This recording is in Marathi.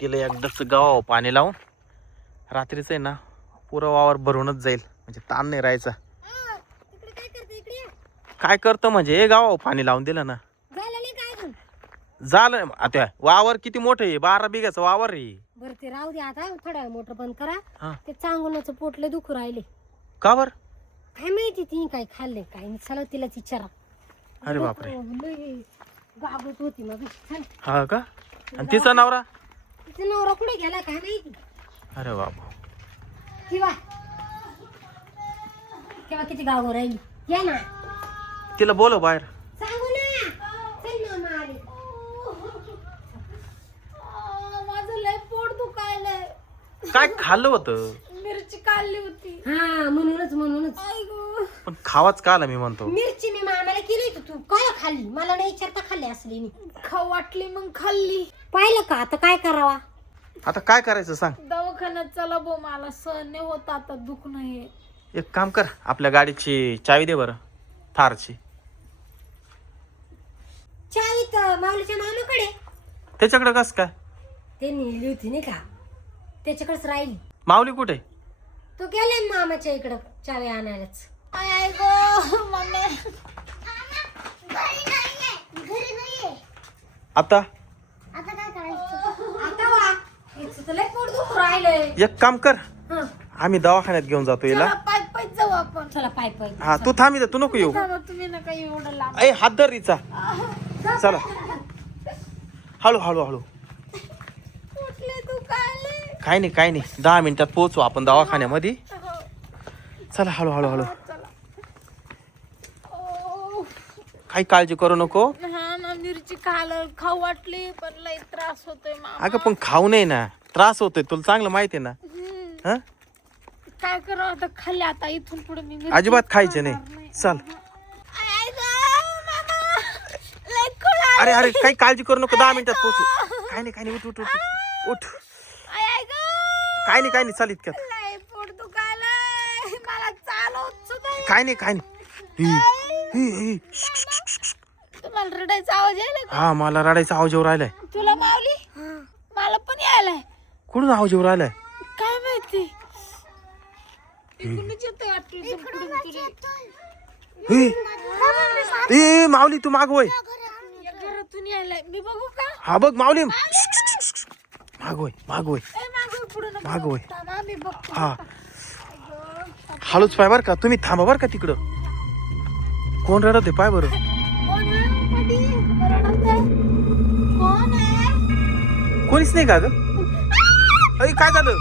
तिला एकदाच गाव पाणी लावून रात्रीचं आहे ना पुरं वावर भरूनच जाईल. म्हणजे ताण नाही राहायचा. काय करते म्हणजे? हे गाव पाणी लावून दिलं ना. झालं आता वावर किती मोठं आहे? बारा बिघाचं वावर आहे. बरं ते राहू दे आता. थोडा मोटर बंद करा. ते चांगुनाचं पोटले दुखू राहिले. का बर? काय माहिती तिने काय खाल्ले काय नाही. चला तिलाच विचारा. अरे बापरे. गागत होती मग. हा का? आणि तिचा नवरा? तिचा नवरा कुठे गेला काय माहिती? अरे बाबा किंवा तेव्हा किती गाव राहिली या ना. तिला बोलव बाहेर. सांगू ना. चल मामा आली माझं लय पोट दुखायलंय. काय खाल्लं होतं? मिरची काढली होती. हा म्हणूनच म्हणूनच. पण खावाच का आला मी म्हणतो? मिरची मी मामाला होती तू? काय खाल्ली? मला नाही विचारता खाल्ली असली मी. खाऊ वाटली मग खाल्ली. पाहिलं का? आता काय करावा? आता काय करायचं सांग. दवाखान्यात चला बो मला. सहन नाही होत आता दुखणं हे एक काम कर आपल्या गाडीची चावी दे बरं थारची. चावी तर माऊलीच्या मामाकडे. त्याच्याकडे कस काय? ते नेली होती नाही का? त्याच्याकडेच राहिली. माऊली कुठे? तो गेलाय मामाच्या इकडं चावी आणायलाच. आई आई गो मम्मी आता? आता वा. हिचं तर लय पोट दुखू राहिलंय. एक काम कर. हं. आम्ही दवाखान्यात घेऊन जातो चला हिला पाय पाय जाऊ आपण. चला पाय पाय. हा तू थांब इथं, तू नको येऊ. थांबा तुम्ही नका एवढं लांब. ऐ हात धर हिचा. चला. हळू हळू हळू. कुठले काय नाही काय नाही. दहा मिनिटात पोहोचू आपण दवाखान्यामध्ये. चला हळू हळू हळू. चला. ओ, काही काळजी करू नको. मिरची खाल खाऊ वाटली पण लय त्रास होतोय मामा. अगं पण खाऊ नये ना. त्रास होतोय. तुला चांगलं माहिती आहे ना? हम्म. हा? काय करावं आता? खाल्ली आता. इथून पुढे मी मिरची अजिबात खायचे खाणार नाही. चल. आई गं, मामा. लय खोड आलं. अरे अरे काही काळजी करू नको. दहा मिनिटात पोहोचू. काय नाही काय नाही. उठ उठ उठ. उठ. गं. काय नाही काय नाही. चाल इतक्यात. लय पोट दुखायलंय. मला चालवत सुद्धा येत काय नाही काय नाही. ही, ही, ही. श्श, श्श, श्श, श्श. तुम्हाला रडायचा आवाज यायला का? हा मला रडायचा आवाज येऊ राहिलाय. तुला मावली? मला पण यायलाय. कुठून आवाज येऊ राहिलाय? काय माहिती? इकडूनच येतोय वाटतं इथून पुढून तुला. ही. ए माऊली तू मागवय या घरातून यायलाय. मी बघू का? हा बघ माऊली. मागवय मागवय ए, मागं पुढं नको. मागवय थांबा, मी बघतो. हा. हळूच पाय बर का? तुम्ही थांबा बर का तिकडं? कोण रडत आहे? पाय बरं. कोण नाही का ग? काय झालं?